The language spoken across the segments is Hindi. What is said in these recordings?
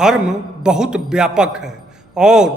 धर्म बहुत व्यापक है और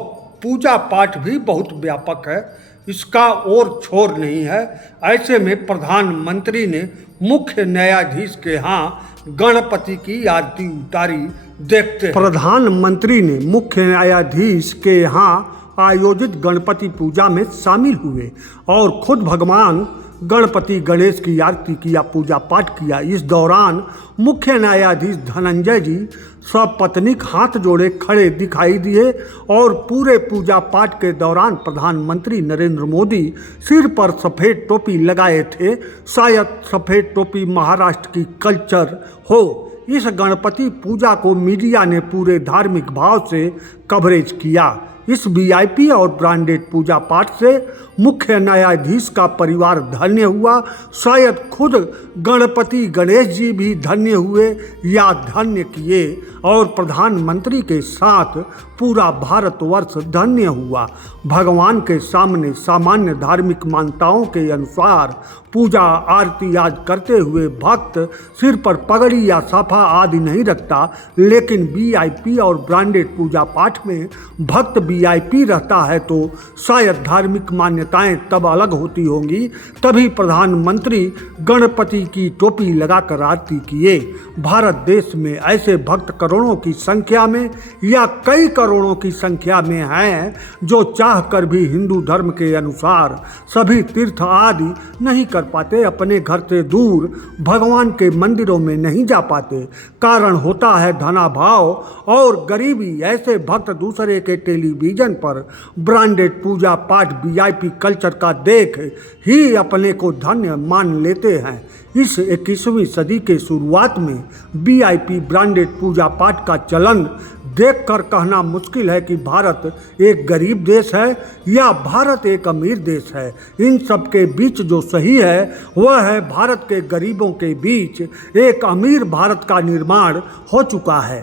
पूजा पाठ भी बहुत व्यापक है, इसका और छोर नहीं है। ऐसे में प्रधानमंत्री ने मुख्य न्यायाधीश के यहाँ गणपति की आरती उतारी। देखते हैं। प्रधानमंत्री ने मुख्य न्यायाधीश के यहाँ आयोजित गणपति पूजा में शामिल हुए और खुद भगवान गणपति गणेश की आरती किया, पूजा पाठ किया। इस दौरान मुख्य न्यायाधीश धनंजय जी सपत्नीक हाथ जोड़े खड़े दिखाई दिए और पूरे पूजा पाठ के दौरान प्रधानमंत्री नरेंद्र मोदी सिर पर सफ़ेद टोपी लगाए थे। शायद सफ़ेद टोपी महाराष्ट्र की कल्चर हो। इस गणपति पूजा को मीडिया ने पूरे धार्मिक भाव से कवरेज किया। इस वीआईपी और ब्रांडेड पूजा पाठ से मुख्य न्यायाधीश का परिवार धन्य हुआ। शायद खुद गणपति गणेश जी भी धन्य हुए या धन्य किए और प्रधानमंत्री के साथ पूरा भारतवर्ष धन्य हुआ। भगवान के सामने सामान्य धार्मिक मान्यताओं के अनुसार पूजा आरती आज करते हुए भक्त सिर पर पगड़ी या साफा आदि नहीं रखता, लेकिन वीआईपी और ब्रांडेड पूजा पाठ में भक्त वीआईपी रहता है तो शायद धार्मिक मान्यताएं तब अलग होती होंगी। तभी प्रधानमंत्री गणपति की टोपी लगाकर आरती किए। भारत देश में ऐसे भक्त करोड़ों की संख्या में या कई करोड़ों की संख्या में हैं जो चाहकर भी हिंदू धर्म के अनुसार सभी तीर्थ आदि नहीं कर पाते, अपने घर से दूर भगवान के मंदिरों में नहीं जा पाते। कारण होता है धनाभाव और गरीबी। ऐसे भक्त दूसरे के टेलीविजन पर ब्रांडेड पूजा पाठ वीआईपी कल्चर का देख ही अपने को धन्य मान लेते हैं। इस 21वीं सदी के शुरुआत में वीआईपी ब्रांडेड पूजा पाठ का चलन देखकर कहना मुश्किल है कि भारत एक गरीब देश है या भारत एक अमीर देश है। इन सब के बीच जो सही है वह है भारत के गरीबों के बीच एक अमीर भारत का निर्माण हो चुका है।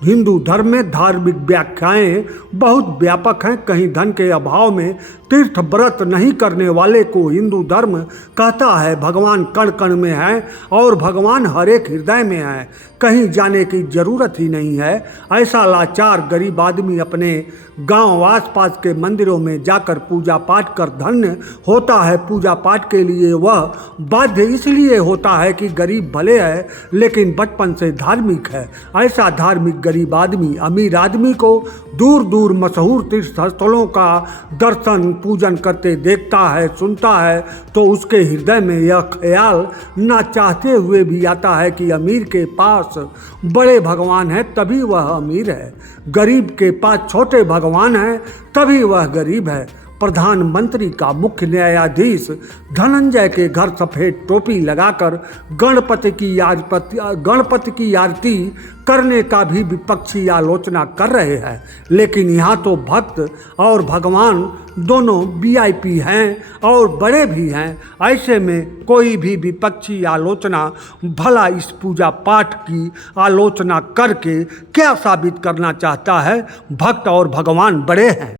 हिंदू धर्म में धार्मिक व्याख्याएं बहुत व्यापक हैं। कहीं धन के अभाव में तीर्थ व्रत नहीं करने वाले को हिंदू धर्म कहता है भगवान कण कण में है और भगवान हर एक हृदय में है, कहीं जाने की जरूरत ही नहीं है। ऐसा लाचार गरीब आदमी अपने गांव आसपास के मंदिरों में जाकर पूजा पाठ कर धन्य होता है। पूजा पाठ के लिए वह बाध्य इसलिए होता है कि गरीब भले है लेकिन बचपन से धार्मिक है। ऐसा धार्मिक गरीब आदमी अमीर आदमी को दूर दूर मशहूर तीर्थ स्थलों का दर्शन पूजन करते देखता है, सुनता है तो उसके हृदय में यह ख्याल ना चाहते हुए भी आता है कि अमीर के पास बड़े भगवान हैं तभी वह अमीर है, गरीब के पास छोटे भगवान हैं तभी वह गरीब है। प्रधानमंत्री का मुख्य न्यायाधीश धनंजय के घर सफ़ेद टोपी लगाकर गणपति की आरती करने का भी विपक्षी आलोचना कर रहे हैं, लेकिन यहाँ तो भक्त और भगवान दोनों वीआईपी हैं और बड़े भी हैं। ऐसे में कोई भी विपक्षी आलोचना भला इस पूजा पाठ की आलोचना करके क्या साबित करना चाहता है? भक्त और भगवान बड़े हैं।